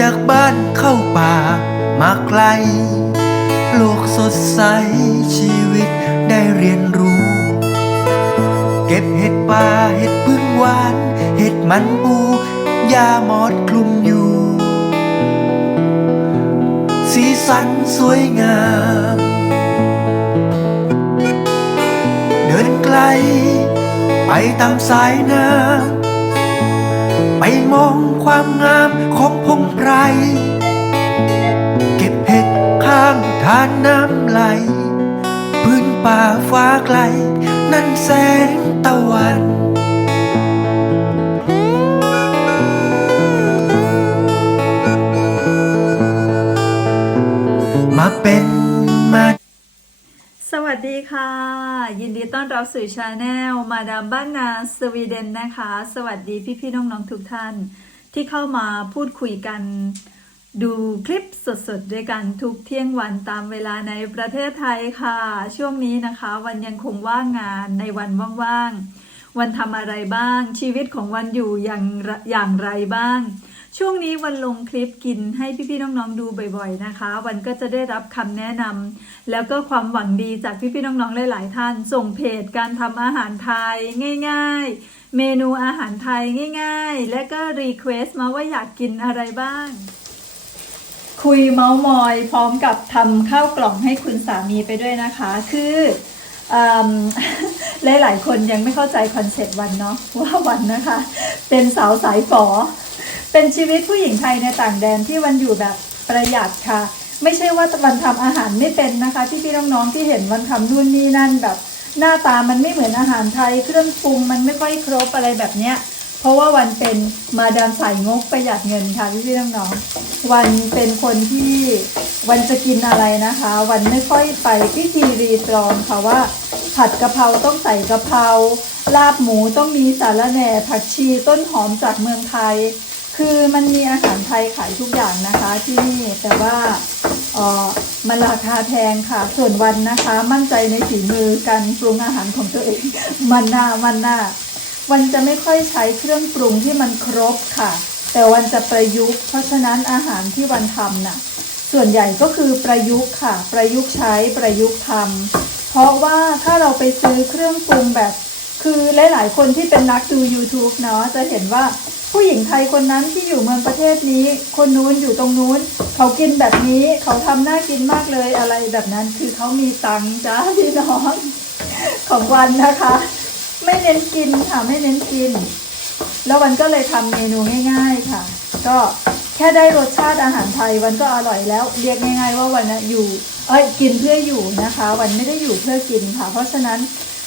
จากบ้านเข้าป่ามาไกล โลกสดใสชีวิตได้เรียนรู้ เก็บเห็ดป่าเห็ดพึ่งหวาน เห็ดมันปูยาหมอดคลุมอยู่ สีสันสวยงาม เดินไกล ไปตามสายน้ำไปมอง ความงามของพงไพร เก็บเห็ดข้างทานน้ำไหล พื้นป่าฟ้าไกล นั่นแสงตะวันมาเป็นมาสวัสดีค่ะ ยินดีต้อนรับสู่ชาแนลมาดามบ้านนาสวีเดนนะคะ สวัสดีพี่ๆน้องๆทุกท่าน ที่เข้ามาพูดคุยกัน ดูคลิปสดๆ ด้วยกันทุกเที่ยงวันตามเวลาในประเทศไทยค่ะ ช่วงนี้นะคะ วันยังคงว่างงานในวันว่างๆ วันทำอะไรบ้าง ชีวิตของวันอยู่อย่างอย่างไรบ้าง ช่วงนี้วันลงคลิปกินให้พี่ๆน้องๆดูบ่อยๆนะคะ วันก็จะได้รับคำแนะนำแล้วก็ความหวังดีจากพี่ๆน้องๆหลายๆท่าน ส่งเพจการทำอาหารไทยง่าย ๆ เมนูอาหารไทยง่ายๆ และก็รีเควส์มาว่าอยากกินอะไรบ้าง คุยเมาส์มอยพร้อมกับทำข้าวกล่องให้คุณสามีไปด้วยนะคะ คืออืมหลายๆคนยังไม่เข้าใจคอนเซ็ปต์วันเนาะว่าวันนะคะ เป็นสาวสายฝอ เป็นชีวิตผู้หญิงไทยในต่างแดนที่วันอยู่แบบประหยัดค่ะ ไม่ใช่ว่าวันทำอาหารไม่เป็นนะคะที่พี่น้องๆที่เห็นวันทำนู่นนี่นั่นแบบ หน้าตามันไม่เหมือนอาหารไทย เครื่องปรุงมันไม่ค่อยครบอะไรแบบเนี้ย เพราะว่าวันเป็นมาดามสายงกประหยัดเงินค่ะพี่พี่ๆน้องๆวันเป็นคนที่วันจะกินอะไรนะคะ วันไม่ค่อยไปพิธีรีตรองค่ะว่า ผัดกะเพราต้องใส่กะเพราลาบหมูต้องมีสาระแหน่ผักชีต้นหอมจากเมืองไทย คือมันมีอาหารไทยขายทุกอย่างนะคะที่นี่แต่ว่าเออ มันราคาแพงค่ะ ส่วนวันนะคะ มั่นใจในฝีมือการปรุงอาหารของตัวเอง มันหน้ามันหน้า วันจะไม่ค่อยใช้เครื่องปรุงที่มันครบค่ะ แต่วันจะประยุกต์ เพราะฉะนั้นอาหารที่วันทำน่ะ ส่วนใหญ่ก็คือประยุกต์ค่ะ ประยุกต์ใช้ประยุกต์ทำเพราะว่าถ้าเราไปซื้อเครื่องปรุงแบบ คือหลาย ๆ คนที่เป็นนักดู YouTube เนาะจะเห็นว่า ผู้หญิงไทยคนนั้นที่อยู่เมืองประเทศนี้ คนนู้นอยู่ตรงนู้น เขากินแบบนี้เขาทำน่ากินมากเลยอะไรแบบนั้นคือเขามีตังค์จ้าพี่น้องของวันนะคะ ไม่เน้นกินค่ะไม่เน้นกิน แล้ววันก็เลยทำเมนูง่าย ๆค่ะ ก็แค่ได้รสชาติอาหารไทยวันก็อร่อยแล้ว เรียกง่าย ๆ ว่าวันนะอยู่เอ้ยกินเพื่ออยู่นะคะ วันไม่ได้อยู่เพื่อกินค่ะ เพราะฉะนั้น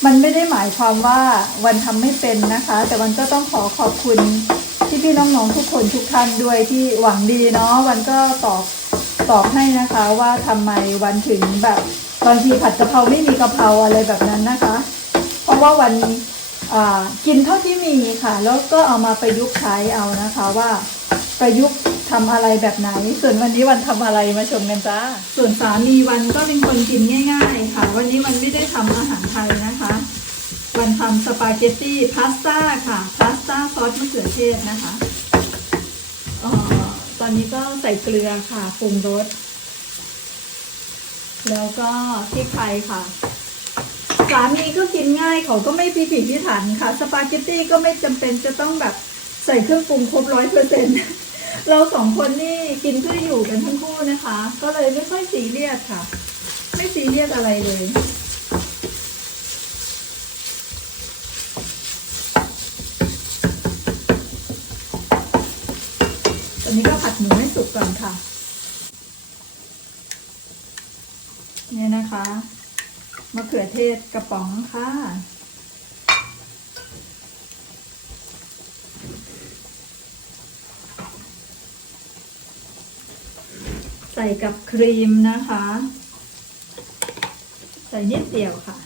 มันไม่ได้หมายความว่าวันทำไม่เป็นนะคะ แต่วันก็ต้องขอขอบคุณ ที่พี่น้องๆทุกคนทุกท่านด้วยที่หวังดีเนาะวันก็ตอบตอบให้นะคะว่าทำไมวันถึงแบบบางทีผัดกะเพราไม่มีกะเพราอะไรแบบนั้นนะคะ เพราะว่าวันกินเท่าที่มีค่ะ แล้วก็เอามาประยุกต์ใช้เอานะคะว่าประยุกต์ทำอะไรแบบไหน ส่วนวันนี้วันทำอะไรมาชมกันจ้าส่วนสามีวันก็เป็นคนกินง่าย ๆ ค่ะ วันนี้วันไม่ได้ทำอาหารไทยนะคะ วันทำสปาเกตตี้พาสต้าค่ะ พาสต้าซอสมะเขือเทศนะคะเอ่อตอนนี้ก็ใส่เกลือค่ะปรุงรส แล้วก็พริกไทยค่ะ สามีก็กินง่ายเขาก็ไม่พิถีพิถันค่ะ สปาเกตตี้ก็ไม่จำเป็นจะต้องแบบใส่เครื่องปรุงครบร้อยเปอร์เซ็นต์เราสองคนนี่กินเพื่ออยู่กันทั้งคู่นะคะ ก็เลยไม่ค่อยซีเรียสค่ะ ไม่ซีเรียสอะไรเลย ตอนนี้ก็ผัดหมูให้สุ ก่อนค่ะ เนี่ยนะคะมะเขือเทศกระป๋องค่ะใส่กับครีมนะคะ ใส่นิดเดียวค่ะ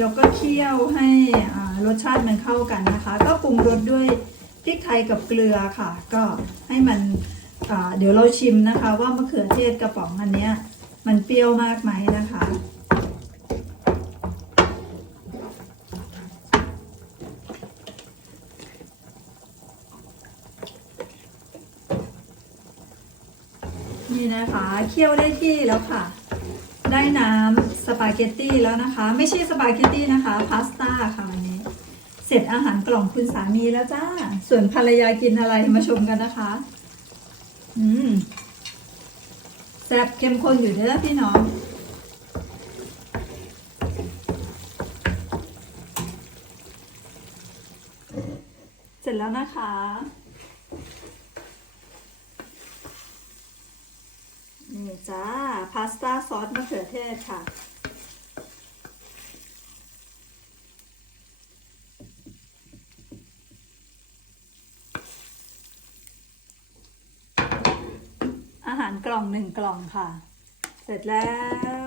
แล้วก็เคี่ยวให้รสชาติมันเข้ากันนะคะ ก็ปรุงรสด้วยพริกไทยกับเกลือค่ะ ก็ให้มันเดี๋ยวเราชิมนะคะ ว่ามะเขือเทศกระป๋องอันเนี้ยมันเปรี้ยวมากไหมนะคะ นี่นะคะเคี่ยวได้ที่แล้วค่ะ ได้น้ำ ปาเกตตี้แล้วนะคะ ไม่ใช่สปาเกตตี้นะคะพาสต้าค่ะวันนี้ เสร็จอาหารกล่องคุณสามีแล้วจ้า ส่วนภรรยากินอะไรมาชมกันนะคะ อืมแซ่บเข้มข้นอยู่เด้อพี่น้องเสร็จแล้วนะคะ นี่จ้า พาสต้าซอสมะเขือเทศค่ะ อาหารกล่องหนึ่งกล่องค่ะ เสร็จแล้ว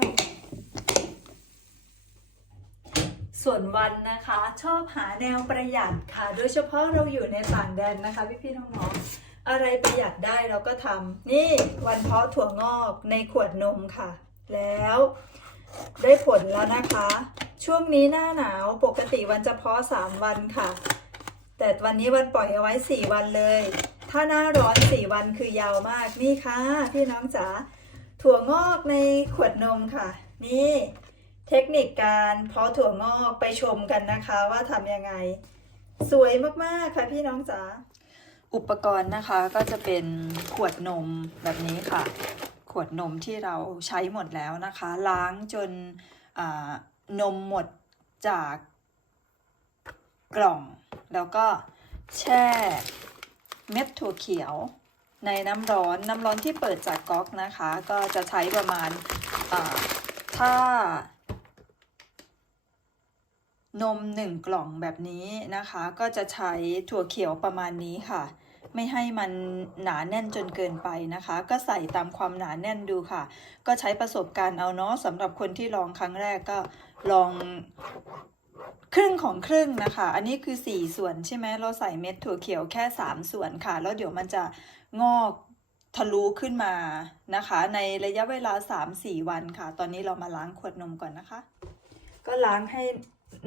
ส่วนวันนะคะ ชอบหาแนวประหยัดค่ะ โดยเฉพาะเราอยู่ในต่างแดนนะคะ พี่ๆน้องๆอะไรประหยัดได้เราก็ทำนี่วันเพาะถั่วงอกในขวดนมค่ะ แล้วได้ผลแล้วนะคะ ช่วงนี้หน้าหนาวปกติวันจะเพาะ3วันค่ะ แต่วันนี้วันปล่อยเอาไว้ 4 วันเลย ถ้าหน้าร้อน4วันคือยาวมากนี่ค่ะ พี่น้องจ๋าถั่วงอกในขวดนมค่ะ นี่เทคนิคการเพาะถั่วงอกไปชมกันนะคะว่าทำยังไง สวยมากๆค่ะพี่น้องจ๋าอุปกรณ์นะคะก็จะเป็นขวดนมแบบนี้ค่ะ ขวดนมที่เราใช้หมดแล้วนะคะ ล้างจนนมหมดจากกล่อง แล้วก็แช่ เม็ดถั่วเขียวในน้ำร้อนน้ำร้อนที่เปิดจากก๊อกนะคะ ก็จะใช้ประมาณถ้านมหนึ่งกล่องแบบนี้นะคะ ก็จะใช้ถั่วเขียวประมาณนี้ค่ะ ไม่ให้มันหนาแน่นจนเกินไปนะคะ ก็ใส่ตามความหนาแน่นดูค่ะ ก็ใช้ประสบการณ์เอาเนาะสำหรับคนที่ลองครั้งแรกก็ลอง ครึ่งของครึ่งนะคะ อันนี้คือ 4 ส่วนใช่ไหมเราใส่เม็ดถั่วเขียวแค่ 3 ส่วนค่ะ แล้วเดี๋ยวมันจะงอกทะลุขึ้นมานะคะ ในระยะเวลา 3-4 วันค่ะ ตอนนี้เรามาล้างขวดนมก่อนนะคะ ก็ล้างให้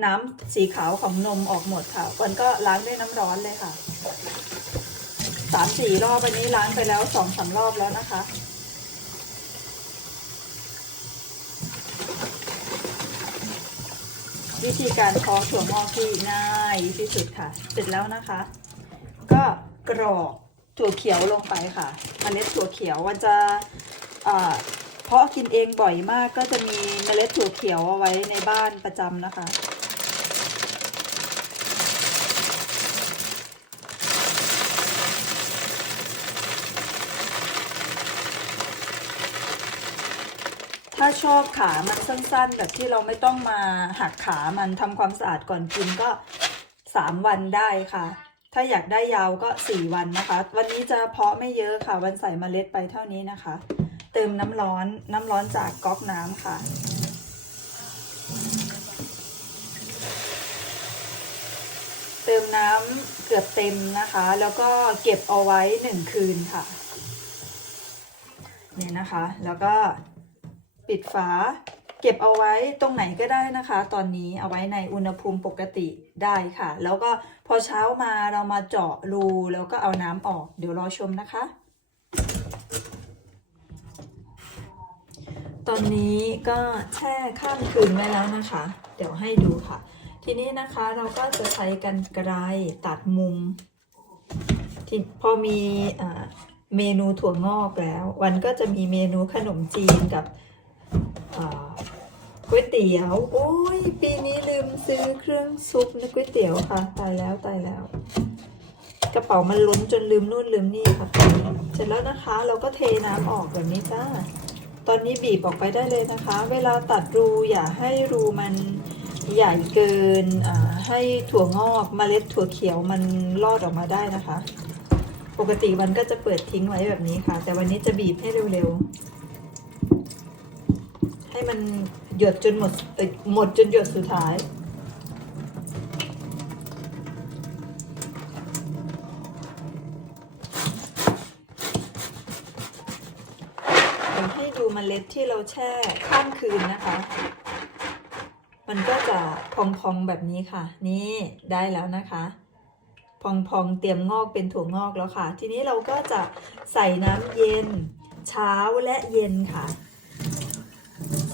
น้ำสีขาวของนมออกหมดค่ะก่อนก็ล้างด้วยน้ำร้อนเลยค่ะสามสี่รอบวันนี้ล้างไปแล้วสองสามรอบแล้วนะคะ วิธีการเพาะถั่วงอกที่ง่ายที่สุดค่ะ เสร็จแล้วนะคะ ก็กรอกถั่วเขียวลงไปค่ะเมล็ดถั่วเขียววันจะเพาะกินเองบ่อยมากก็จะมีเมล็ดถั่วเขียวเอาไว้ในบ้านประจำนะคะ ถ้าชอบขามันสั้นๆ แบบที่เราไม่ต้องมาหักขามันทำความสะอาดก่อนกินก็ 3 วันได้ค่ะ ถ้าอยากได้ยาวก็ 4 วันนะคะ วันนี้จะเพาะไม่เยอะค่ะ วันใส่เมล็ดไปเท่านี้นะคะ เติมน้ำร้อนน้ำร้อนจากก๊อกน้ำค่ะเติมน้ำเกือบเต็มนะคะ แล้วก็เก็บเอาไว้1คืนค่ะ เนี่ยนะคะ แล้วก็ ปิดฝา เก็บเอาไว้ตรงไหนก็ได้นะคะ ตอนนี้เอาไว้ในอุณหภูมิปกติได้ค่ะ แล้วก็พอเช้ามาเรามาเจาะรู แล้วก็เอาน้ำออก เดี๋ยวรอชมนะคะ ตอนนี้ก็แช่ข้ามคืนไว้แล้วนะคะ เดี๋ยวให้ดูค่ะ ทีนี้นะคะเราก็จะใช้กันไกรตัดมุมที่พอมีอเมนูถั่วงอกแล้ว วันก็จะมีเมนูขนมจีนกับ ก๋วยเตี๋ยว โอ้ย ปีนี้ลืมซื้อเครื่องซุปนะก๋วยเตี๋ยวค่ะ ตายแล้วตายแล้ว กระเป๋ามันล้นจนลืมนู่นลืมนี่ค่ะ เสร็จแล้วนะคะเราก็เทน้ำออกแบบนี้จ้า ตอนนี้บีบออกไปได้เลยนะคะ เวลาตัดรูอย่าให้รูมันใหญ่เกินอ่าให้ถั่วงอกเมล็ดถั่วเขียวมันรอดออกมาได้นะคะ ปกติมันก็จะเปิดทิ้งไว้แบบนี้ค่ะ แต่วันนี้จะบีบให้เร็วๆ ให้มันหยดจนหมดหมดจนหยดสุดท้ายเดี๋ยวให้ดูเมล็ดที่เราแช่ข้ามคืนนะคะ มันก็จะพองๆแบบนี้ค่ะ นี่ได้แล้วนะคะพองๆเตรียมงอกเป็นถั่วงอกแล้วค่ะ ทีนี้เราก็จะใส่น้ำเย็นเช้าและเย็นค่ะ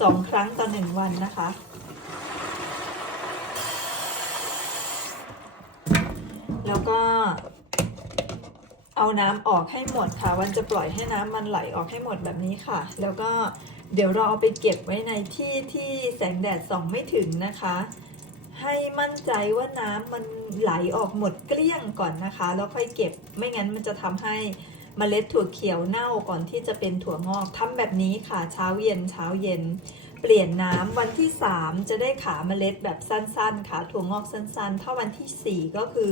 สองครั้งต่อหนึ่งวันนะคะ แล้วก็ เอาน้ำออกให้หมดค่ะ วันจะปล่อยให้น้ำมันไหลออกให้หมดแบบนี้ค่ะ แล้วก็เดี๋ยวเราเอาไปเก็บไว้ในที่ที่แสงแดดส่องไม่ถึงนะคะ ให้มั่นใจว่าน้ำมันไหลออกหมดเกลี้ยงก่อนนะคะ แล้วค่อยเก็บ ไม่งั้นมันจะทำให้ เมล็ดถั่วเขียวเน่าก่อนที่จะเป็นถั่วงอกทำแบบนี้ค่ะเช้าเย็นเช้าเย็น เปลี่ยนน้ำวันที่ 3 จะได้ขาเมล็ดแบบสั้นๆค่ะถั่วงอกสั้นๆ ถ้าวันที่ 4 ก็คือ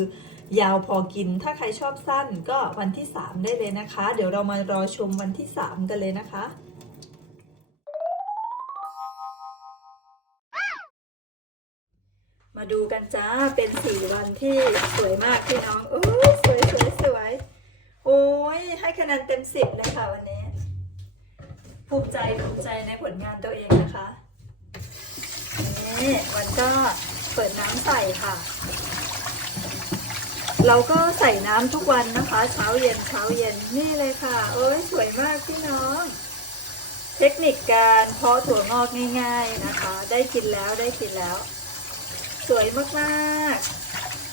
ยาวพอกินถ้าใครชอบสั้นก็วันที่ 3 ได้เลยนะคะ เดี๋ยวเรามารอชมวันที่ 3 กันเลยนะคะมาดูกันจ้า เป็นสี่วันที่สวยมากพี่น้อง โอ้ยสวยสวยสวยโอ้ย ให้คะแนนเต็มสิบเลยค่ะวันนี้ ภูมิใจภูมิใจในผลงานตัวเองนะคะนี่วันก็เปิดน้ำใส่ค่ะ เราก็ใส่น้ำทุกวันนะคะ เช้าเย็นเช้าเย็นนี่เลยค่ะ โอ้ยสวยมากพี่น้อง เทคนิคการเพาะถั่วงอกง่าย ๆนะคะ ได้กินแล้วได้กินแล้ว สวยมากๆ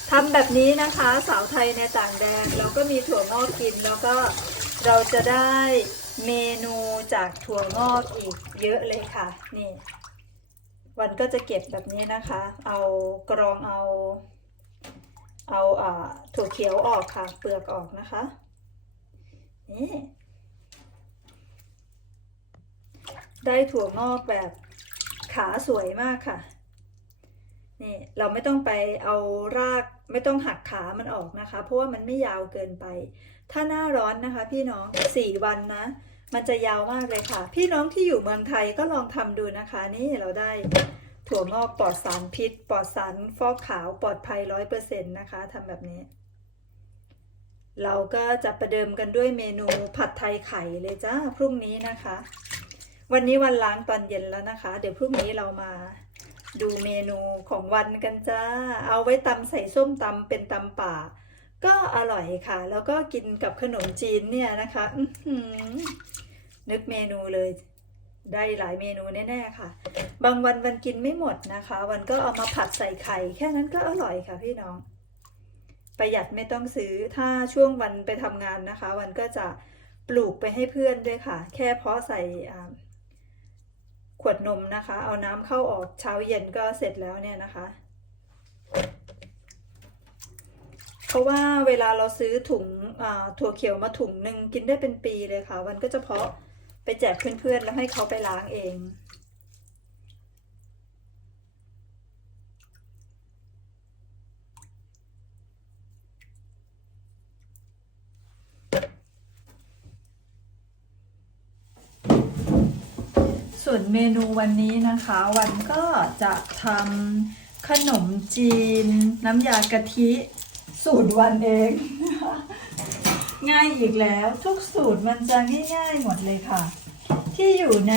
ทำแบบนี้นะคะ สาวไทยในต่างแดนเราก็มีถั่วงอกกิน แล้วก็เราจะได้เมนูจากถั่วงอกอีกเยอะเลยค่ะ นี่ วันก็จะเก็บแบบนี้นะคะ เอากรองเอาเอาอ่าถั่วเขียวออกค่ะ เปลือกออกนะคะ นี่ ได้ถั่วงอกแบบขาสวยมากค่ะ นี่ เราไม่ต้องไปเอาราก ไม่ต้องหักขามันออกนะคะ เพราะว่ามันไม่ยาวเกินไป ถ้าหน้าร้อนนะคะ พี่น้องสี่วันนะ มันจะยาวมากเลยค่ะ พี่น้องที่อยู่เมืองไทยก็ลองทำดูนะคะ นี่เราได้ถั่วงอกปลอดสารพิษ ปลอดสารฟอกขาวปลอดภัยร้อยเปอร์เซ็นต์นะคะทำแบบนี้ เราก็จะประเดิมกันด้วยเมนูผัดไทยไข่เลยจ้าพรุ่งนี้นะคะ วันนี้วันล้างตอนเย็นแล้วนะคะ เดี๋ยวพรุ่งนี้เรามา ดูเมนูของวันกันจ้า เอาไว้ตำใส่ส้มตำเป็นตำป่า ก็อร่อยค่ะ แล้วก็กินกับขนมจีนเนี่ยนะคะนึกเมนูเลย ได้หลายเมนูแน่ๆค่ะ บางวันวันกินไม่หมดนะคะ วันก็เอามาผัดใส่ไข่แค่นั้นก็อร่อยค่ะพี่น้อง ประหยัดไม่ต้องซื้อถ้าช่วงวันไปทำงานนะคะ วันก็จะปลูกไปให้เพื่อนด้วยค่ะ แค่เพาะใส่ ขวดนมนะคะ เอาน้ำเข้าออกเช้าเย็นก็เสร็จแล้วเนี่ยนะคะ เพราะว่าเวลาเราซื้อถุงถั่วเขียวมาถุงหนึ่งกินได้เป็นปีเลยค่ะวันก็จะเพาะไปแจกเพื่อนๆแล้วให้เขาไปล้างเอง ส่วนเมนูวันนี้นะคะ วันก็จะทำขนมจีน น้ำยากะทิ สูตรวันเอง ง่ายอีกแล้วทุกสูตรมันจะง่ายๆหมดเลยค่ะ ที่อยู่ใน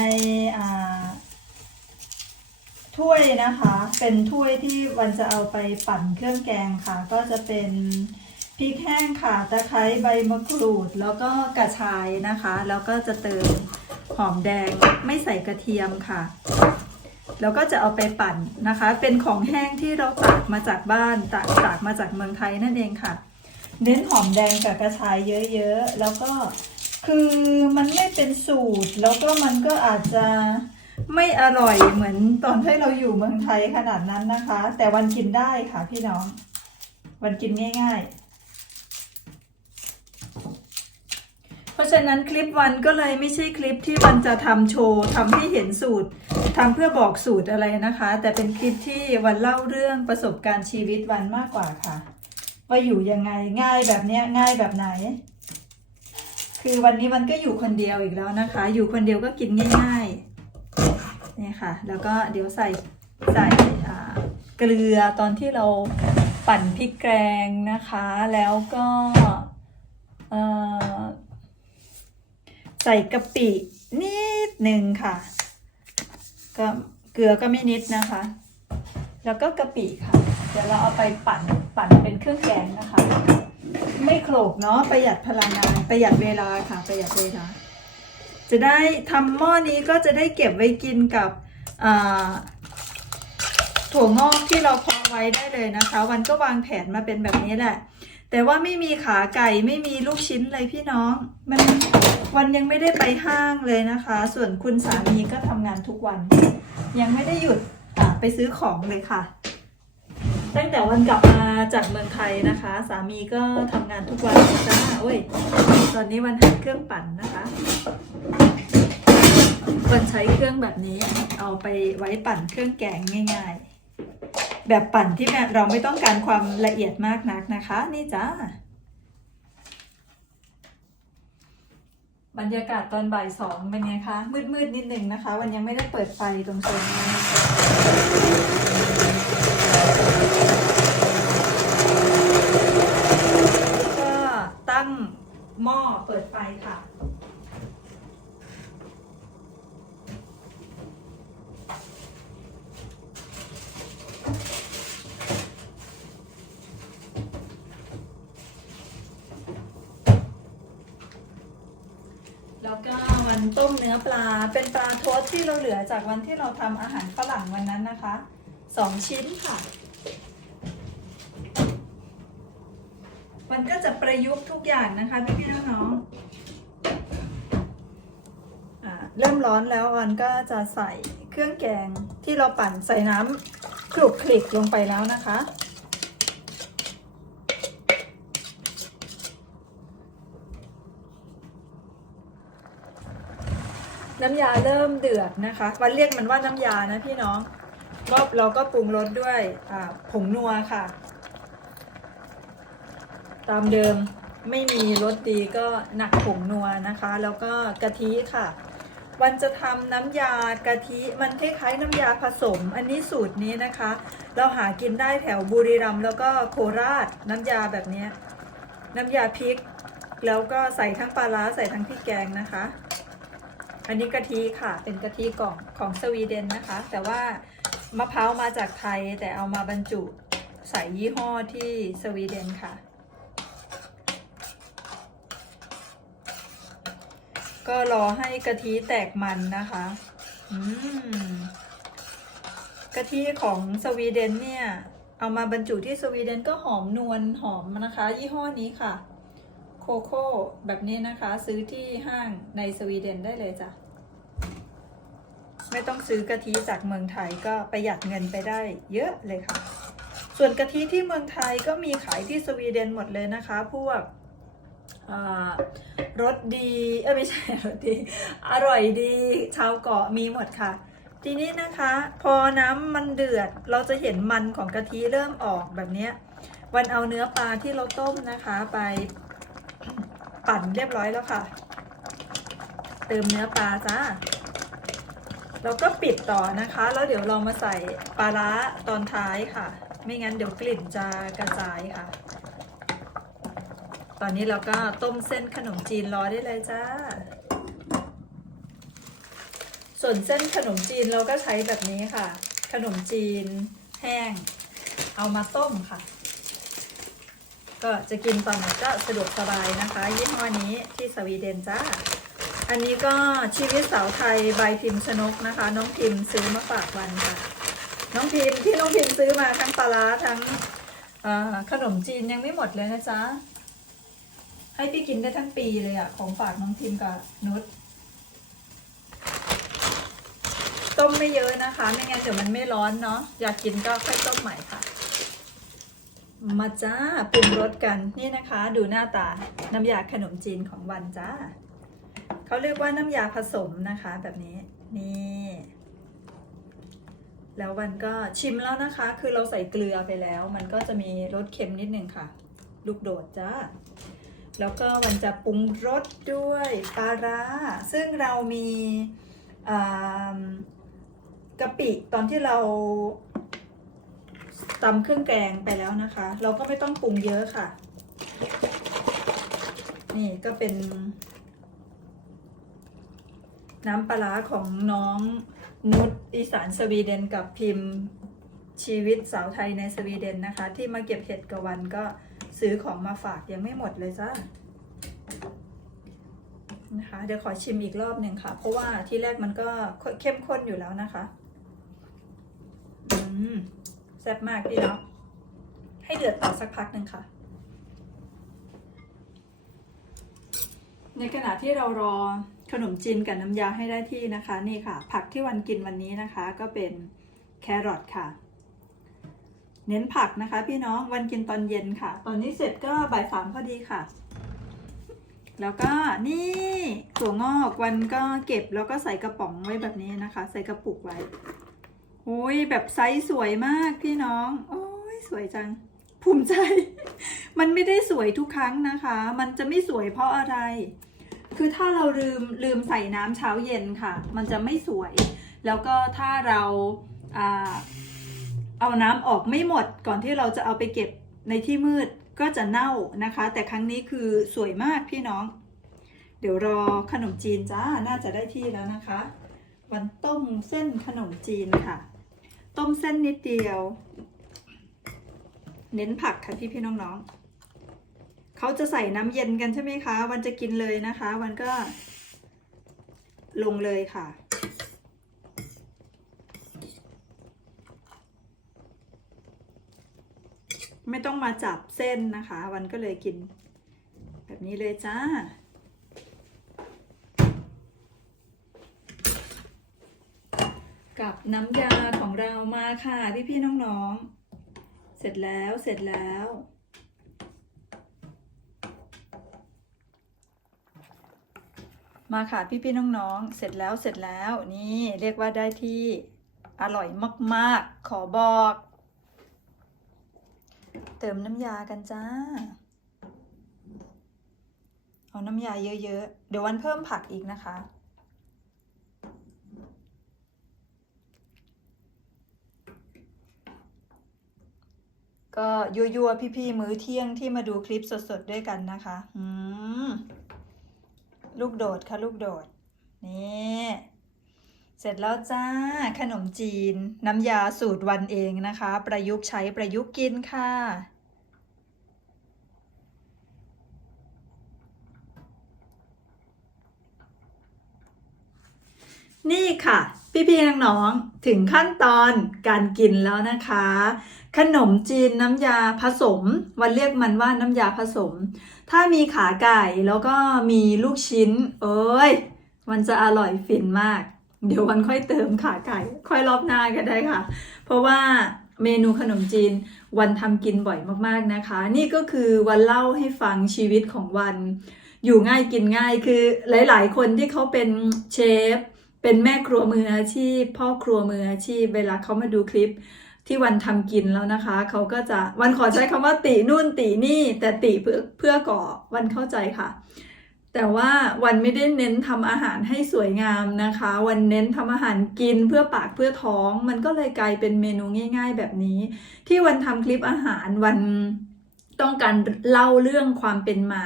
ถ้วยนะคะ เป็นถ้วยที่วันจะเอาไปปั่นเครื่องแกงค่ะ ก็จะเป็น พริกแห้งค่ะตะไคร้ใบมะกรูด แล้วก็กระชายนะคะ แล้วก็จะเติมหอมแดงไม่ใส่กระเทียมค่ะ แล้วก็จะเอาไปปั่นนะคะ เป็นของแห้งที่เราตากมาจากบ้านตากตากมาจากเมืองไทยนั่นเองค่ะ เน้นหอมแดงกับกระชายเยอะๆ แล้วก็คือมันไม่เป็นสูตร แล้วก็มันก็อาจจะไม่อร่อยเหมือนตอนที่เราอยู่เมืองไทยขนาดนั้นนะคะ แต่วันกินได้ค่ะพี่น้อง วันกินง่าย ๆ เพ ราะฉะนั้นคลิปวันก็เลยไม่ใช่คลิปที่วันจะทำโชว์ทำให้เห็นสูตรทำเพื่อบอกสูตรอะไรนะคะ แต่เป็นคลิปที่วันเล่าเรื่องประสบการณ์ชีวิตวันมากกว่าค่ะ ว่าอยู่ยังไงง่ายแบบเนี้ยง่ายแบบไหน คือวันนี้มันก็อยู่คนเดียวอีกแล้วนะคะ อยู่คนเดียวก็กินง่ายๆนี่ค่ะ แล้วก็เดี๋ยวใส่ใส่เกลือตอนที่เราปั่นพริกแกงนะคะ แล้วก็เอ่อ ใส่กะปินิดหนึ่งค่ะก็เกลือก็ไม่นิดนะคะ แล้วก็กะปิค่ะ เดี๋ยวเราเอาไปปั่นปั่นเป็นเครื่องแกงนะคะ ไม่โขลกเนาะประหยัดพลังงานประหยัดเวลาค่ะ ประหยัดเวลา จะได้ทำหม้อนี้ก็จะได้เก็บไว้กินกับถั่วงอกที่เราเพาะไว้ได้เลยนะคะ วันก็วางแผนมาเป็นแบบนี้แหละ แต่ว่าไม่มีขาไก่ไม่มีลูกชิ้นเลยพี่น้อง มัน วันยังไม่ได้ไปห้างเลยนะคะ ส่วนคุณสามีก็ทำงานทุกวัน ยังไม่ได้หยุดไปซื้อของเลยค่ะ ตั้งแต่วันกลับมาจากเมืองไทยนะคะ สามีก็ทำงานทุกวันจ้าโอ้ยตอนนี้วันหัดเครื่องปั่นนะคะวันใช้เครื่องแบบนี้เอาไปไว้ปั่นเครื่องแกงง่าย ๆ แบบปั่นที่เราไม่ต้องการความละเอียดมากนักนะคะ นี่จ้า บรรยากาศตอนบ่ายสองเป็นไงคะ มืดๆนิดนึงนะคะ วันยังไม่ได้เปิดไฟตรงโซนนี้ก็ตั้งหม้อเปิดไฟค่ะ แล้วก็วันต้มเนื้อปลา เป็นปลาโทสที่เราเหลือ จากวันที่เราทำอาหารฝรั่งวันนั้นนะคะสองชิ้นค่ะ มันก็จะประยุกต์ทุกอย่างนะคะพี่พี่น้องๆอ่าเริ่มร้อนแล้วออนก็จะใส่เครื่องแกงที่เราปั่นใส่น้ำคลุกคลิกลงไปแล้วนะคะ น้ำยาเริ่มเดือดนะคะ วันเรียกมันว่าน้ำยานะพี่น้องรอบเราก็ปรุงรสด้วยผงนัวค่ะ ตามเดิมไม่มีรสดีก็หนักผงนัวนะคะ แล้วก็กะทิค่ะ วันจะทำน้ำยากะทิมันคล้ายๆน้ำยาผสม อันนี้สูตรนี้นะคะ เราหากินได้แถวบุรีรัมย์แล้วก็โคราชน้ำยาแบบนี้ น้ำยาพริก แล้วก็ใส่ทั้งปลาร้าใส่ทั้งพริกแกงนะคะ อันนี้กะทิค่ะ เป็นกะทิกล่องของสวีเดนนะคะ แต่ว่ามะพร้าวมาจากไทยแต่เอามาบรรจุใส่ยี่ห้อที่สวีเดนค่ะ ก็รอให้กะทิแตกมันนะคะ อืมกะทิของสวีเดนเนี่ย เอามาบรรจุที่สวีเดนก็หอมนวลหอมนะคะ ยี่ห้อนี้ค่ะ โคโค่แบบนี้นะคะ ซื้อที่ห้างในสวีเดนได้เลยจ้ะ ไม่ต้องซื้อกะทิจากเมืองไทยก็ประหยัดเงินไปได้เยอะเลยค่ะ ส่วนกะทิที่เมืองไทยก็มีขายที่สวีเดนหมดเลยนะคะ พวกรสดีเอ้ไม่ใช่รสดี อร่อยดี ชาวเกาะมีหมดค่ะ ทีนี้นะคะ พอน้ำมันเดือดเราจะเห็นมันของกะทิเริ่มออกแบบนี้วันเอาเนื้อปลาที่เราต้มนะคะไปปั่นเรียบร้อยแล้วค่ะ เติมเนื้อปลาจ้า แล้วก็ปิดต่อนะคะ แล้วเดี๋ยวเรามาใส่ปลาร้าตอนท้ายค่ะ ไม่งั้นเดี๋ยวกลิ่นจะกระจายค่ะ ตอนนี้เราก็ต้มเส้นขนมจีนรอได้เลยจ้า ส่วนเส้นขนมจีนเราก็ใช้แบบนี้ค่ะ ขนมจีนแห้ง เอามาต้มค่ะ ก็จะกินตอนไหนก็สะดวกสบายนะคะ ยี่ห้อนี้ที่สวีเดนจ้า อันนี้ก็ชีวิตสาวไทยใบพิมพ์ชนกนะคะ น้องพิมพ์ซื้อมาฝากวันค่ะ น้องพิมพ์ที่น้องพิมพ์ซื้อมาทั้งปลาร้าทั้งขนมจีนยังไม่หมดเลยนะจ๊ะ ให้พี่กินได้ทั้งปีเลยอะของฝากน้องพิมพ์กับนุชต้มไม่เยอะนะคะ ไม่งั้นเดี๋ยวมันไม่ร้อนเนาะอยากกินก็ค่อยต้มใหม่ค่ะ มาจ้าปรุงรสกันนี่นะคะ ดูหน้าตาน้ำยาขนมจีนของวันจ้า เขาเรียกว่าน้ำยาผสมนะคะแบบนี้นี่แล้ววันก็ชิมแล้วนะคะ คือเราใส่เกลือไปแล้ว มันก็จะมีรสเค็มนิดนึงค่ะ ลูกโดดจ้าแล้วก็วันจะปรุงรสด้วยปลาร้า ซึ่งเรามีกะปิตอนที่เราตำเครื่องแกงไปแล้วนะคะ เราก็ไม่ต้องปรุงเยอะค่ะ นี่ก็เป็น น้ำปลาของน้องนุชอีสานสวีเดนกับพิมพ์ชีวิตสาวไทยในสวีเดนนะคะ ที่มาเก็บเห็ดกวันก็ซื้อของมาฝากยังไม่หมดเลยจ้านะคะเดี๋ยวขอชิมอีกรอบหนึ่งค่ะ เพราะว่าที่แรกมันก็เข้มข้นอยู่แล้วนะคะอืมแซ่บมากพี่เนาะให้เดือดต่อสักพักหนึ่งค่ะ ในขณะที่เรารอ ขนมจีนกับน้ำยาให้ได้ที่นะคะนี่ค่ะ ผักที่วันกินวันนี้นะคะ ก็เป็นแครอทค่ะ เน้นผักนะคะ พี่น้องวันกินตอนเย็นค่ะ ตอนนี้เสร็จก็บ่ายสามพอดีค่ะ แล้วก็นี่ถั่วงอกวันก็เก็บแล้วก็ใส่กระป๋องไว้แบบนี้นะคะ ใส่กระปุกไว้โอ้ยแบบไซส์สวยมากพี่น้องโอ้ยสวยจังภูมิใจ มันไม่ได้สวยทุกครั้งนะคะ มันจะไม่สวยเพราะอะไร คือถ้าเราลืมลืมใส่น้ำเช้าเย็นค่ะ มันจะไม่สวย แล้วก็ถ้าเราเอาน้ำออกไม่หมดก่อนที่เราจะเอาไปเก็บในที่มืดก็จะเน่านะคะ แต่ครั้งนี้คือสวยมากพี่น้อง เดี๋ยวรอขนมจีนจ้าน่าจะได้ที่แล้วนะคะ วันต้มเส้นขนมจีนค่ะ ต้มเส้นนิดเดียว เน้นผักค่ะพี่พี่น้องๆ เขาจะใส่น้ำเย็นกันใช่ไหมคะ วันจะกินเลยนะคะ วันก็ ลงเลยค่ะ ไม่ต้องมาจับเส้นนะคะ วันก็เลยกิน แบบนี้เลยจ้ากับน้ำยาของเรามาค่ะ พี่พี่ๆน้อง ๆ เสร็จแล้วเสร็จแล้ว มาค่ะพี่พี่ๆน้องๆ เสร็จแล้วเสร็จแล้วนี่เรียกว่าได้ที่อร่อยมากๆ ขอบอก เติมน้ำยากันจ้า เอาน้ำยาเยอะๆ เดี๋ยววันเพิ่มผักอีกนะคะ ก็ยั่วๆพี่ๆ มื้อเที่ยงที่มาดูคลิปสดๆ ด้วยกันนะคะ อืม ลูกโดดค่ะลูกโดด นี่เสร็จแล้วจ้า ขนมจีน น้ำยาสูตรวันเองนะคะ ประยุกต์ใช้ประยุกต์กินค่ะ นี่ค่ะ พี่ๆน้องๆถึงขั้นตอนการกินแล้วนะคะ ขนมจีนน้ำยาผสม วันเรียกมันว่าน้ำยาผสม ถ้ามีขาไก่แล้วก็มีลูกชิ้น เอ้ย มันจะอร่อยฟินมาก เดี๋ยววันค่อยเติมขาไก่ ค่อยรอบหน้ากันได้ค่ะ เพราะว่าเมนูขนมจีนวันทำกินบ่อยมากๆนะคะ นี่ก็คือวันเล่าให้ฟังชีวิตของวัน อยู่ง่ายกินง่ายคือหลาย ๆ คนที่เขาเป็นเชฟ เป็นแม่ครัวมืออาชีพ พ่อครัวมืออาชีพ เวลาเขามาดูคลิป ที่วันทำกินแล้วนะคะ เขาก็จะวันขอใช้คำว่าตินู่นตินี่ แต่ติเพื่อเพื่อก่อวันเข้าใจค่ะ แต่ว่าวันไม่ได้เน้นทำอาหารให้สวยงามนะคะ วันเน้นทำอาหารกินเพื่อปากเพื่อท้อง มันก็เลยกลายเป็นเมนูง่าย ๆ แบบนี้ ที่วันทำคลิปอาหารวันต้องการเล่าเรื่องความเป็นมา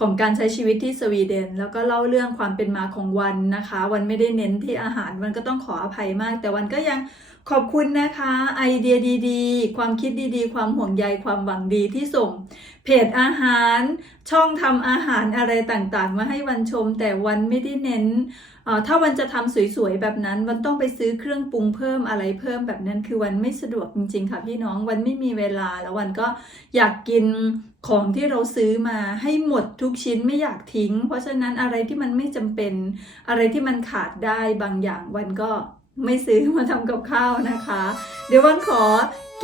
ของการใช้ชีวิตที่สวีเดน แล้วก็เล่าเรื่องความเป็นมาของวันนะคะ วันไม่ได้เน้นที่อาหารวันก็ต้องขออภัยมาก แต่วันก็ยัง ขอบคุณนะคะ ไอเดียดีๆ ความคิดดีๆ ความห่วงใยความหวังดีที่ส่ง เพจอาหาร ช่องทำอาหารอะไรต่างๆ มาให้วันชม แต่วันไม่ได้เน้นถ้าวันจะทำสวยๆแบบนั้น วันต้องไปซื้อเครื่องปรุงเพิ่มอะไรเพิ่มแบบนั้นคือวันไม่สะดวกจริง ๆ ค่ะพี่น้องวันไม่มีเวลาแล้ววันก็อยากกินของที่เราซื้อมาให้หมดทุกชิ้นไม่อยากทิ้ง เพราะฉะนั้นอะไรที่มันไม่จำเป็น อะไรที่มันขาดได้บางอย่างวันก็ ไม่ซื้อมาทำกับข้าวนะคะ เดี๋ยววันขอ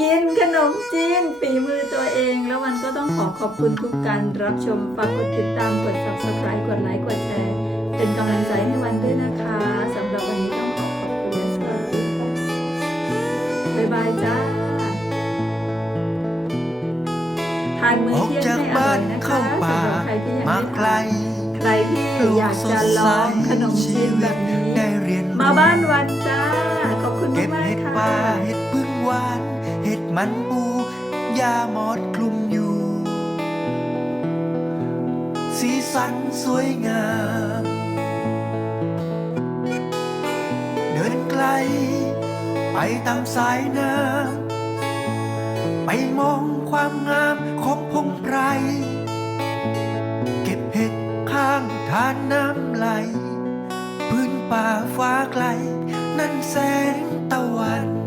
กินขนมจีนฝีมือตัวเอง แล้ววันก็ต้องขอขอบคุณทุกการรับชมฝากกดติดตามกด subscribe กดไลค์กดแชร์ เป็นกำลังใจให้วันด้วยนะคะสำหรับวันนี้ต้องขอขอบคุณและสวัสดีค่ะบ๊ายบายจ้าทานมื้อออกเที่ยงจากให้อร่บ้าอยนนะคะเข้าป่าสำหรับใครที่ยังมาไม่ไกลทานใครที่อยากจะลองขนมจีนแบบนี้ ได้เรียนรู้มาบ้านวันจ้า ขอบคุณเก็บมากเห็ดค่ะ ป่าเห็ดพึ่งหวาน เห็ดมันปูยาหมอดคลุมอยู่ สีสันสวยงาม เดินไกล ไปตามสายน้ำไปมองความงามของพงไพร เก็บเห็ดข้างทานน้ำไหล ป่าฟ้าไกล นั่นแสงตะวัน